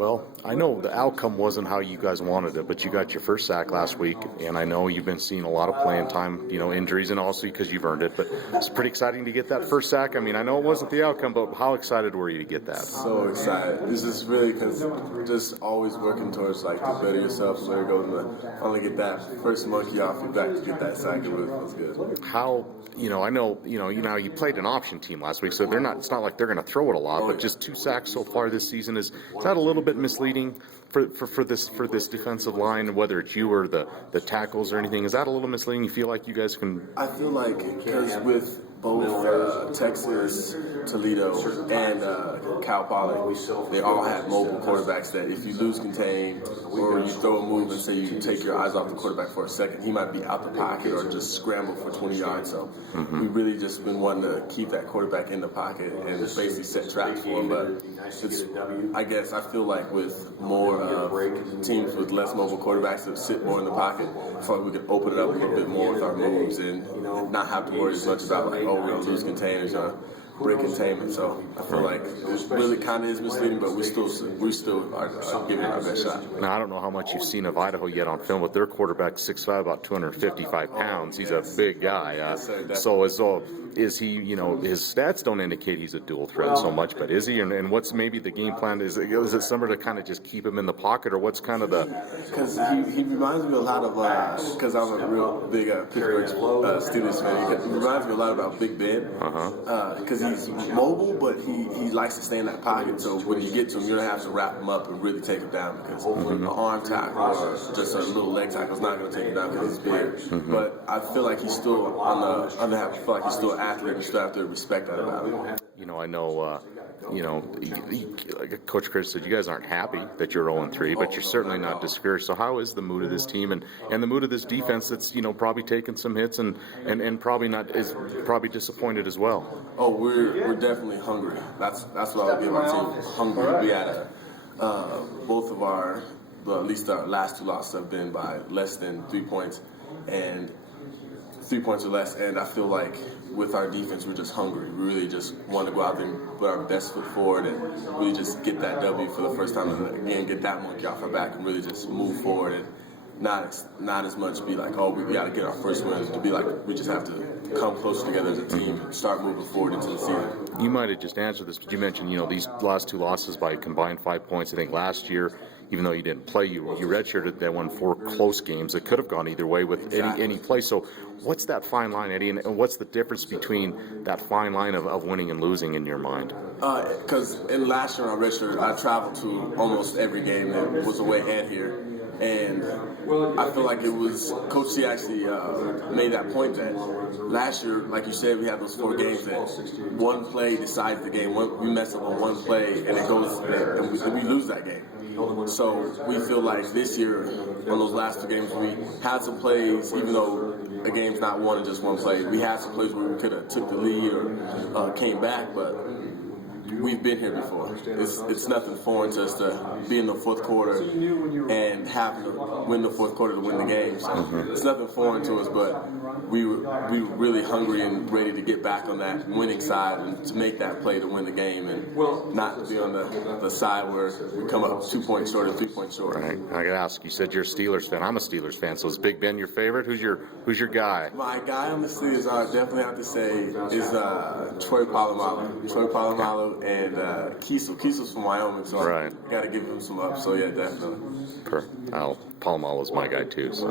Well, I know the outcome wasn't how you guys wanted it, but you got your first sack last week, and I know you've been seeing a lot of playing time, injuries, and also because you've earned it. But it's pretty exciting to get that first sack. I mean, I know it wasn't the outcome, but how excited were you to get that? So excited. It's just really because just always working towards like to better yourself, the better go to finally get that first monkey off your back to get that sack. It really feels good. How, I know, you played an option team last week, so it's not like they're going to throw it a lot, but just 2 sacks so far this season is that a little bit misleading for this defensive line, whether it's you or the tackles or anything? Is that a little misleading? You feel like you guys can? I feel like because with both Texas, Toledo, and Cal Poly, they all have mobile quarterbacks that if you lose contain or you throw a move and say you take your eyes off the quarterback for a second, he might be out the pocket or just scramble for 20 yards. So we really just been wanting to keep that quarterback in the pocket and basically set traps for him. But I guess I feel like with more teams with less mobile quarterbacks that sit more in the pocket, I feel like we could open it up a little bit more with our moves and not have to worry as much about like, we're going to lose containers, break containment. So I feel like it really kind of is misleading, but we still are giving it our best shot. Now, I don't know how much you've seen of Idaho yet on film, but their quarterback's 6'5", about 255 pounds. He's a big guy. So is he, his stats don't indicate he's a dual threat so much, but is he? And what's maybe the game plan? Is it somewhere to kind of just keep him in the pocket, or what's kind of the? Because he reminds me a lot of, because I'm a real big Pittsburgh Steelers fan, he reminds me a lot about Big Ben. Because he's mobile, but he likes to stay in that pocket. So when you get to him, you're gonna have to wrap him up and really take him down, because an arm tackle or just a little leg tackle is not gonna take him down because he's big. But I feel like he's still on the other half. I feel like he's still an athlete. You still have to respect that about him. I know. Like Coach Chris said, you guys aren't happy that you're 0-3, but you're certainly not discouraged. So how is the mood of this team and the mood of this defense that's probably taken some hits and probably not is probably disappointed as well? Oh, we're definitely hungry. That's what I would give our team. Hungry. We had both of at least our last 2 losses have been by less than 3 points, and 3 points or less. And I feel like with our defense, we're just hungry. We really just want to go out there and put our best foot forward and really just get that W for the first time and get that monkey off our back and really just move forward and not as much be like, we got to get our first win, to be like we just have to come closer together as a team and start moving forward into the season. You might have just answered this, but you mentioned these last 2 losses by combined 5 points. I think last year, even though you didn't play, you redshirted, that won 4 close games that could have gone either way with any play. So what's that fine line, Eddie, and what's the difference between that fine line of winning and losing in your mind? Because in last year on redshirt, I traveled to almost every game that was away and here. And I feel like it was Coach C actually made that point that last year, like you said, we had those 4 games that one play decides the game. We mess up on one play and it goes, and we lose that game. So we feel like this year, on those last 2 games, we had some plays, even though a game's not won in just one play. We had some plays where we could have took the lead or came back, but we've been here before. It's nothing foreign to us to be in the fourth quarter and having to win the fourth quarter to win the game. So it's nothing foreign to us, but we were really hungry and ready to get back on that winning side and to make that play to win the game and not to be on the side where we come up 2 points short or 3 points short. Right. I got to ask, you said you're a Steelers fan. I'm a Steelers fan. So is Big Ben your favorite? Who's your guy? My guy on the Steelers, I definitely have to say, is Troy Polamalu. Troy Polamalu and Kiesel. Kiesel's from Wyoming, so I got to give him some up. So yeah, definitely. Palomalo's my guy too. So.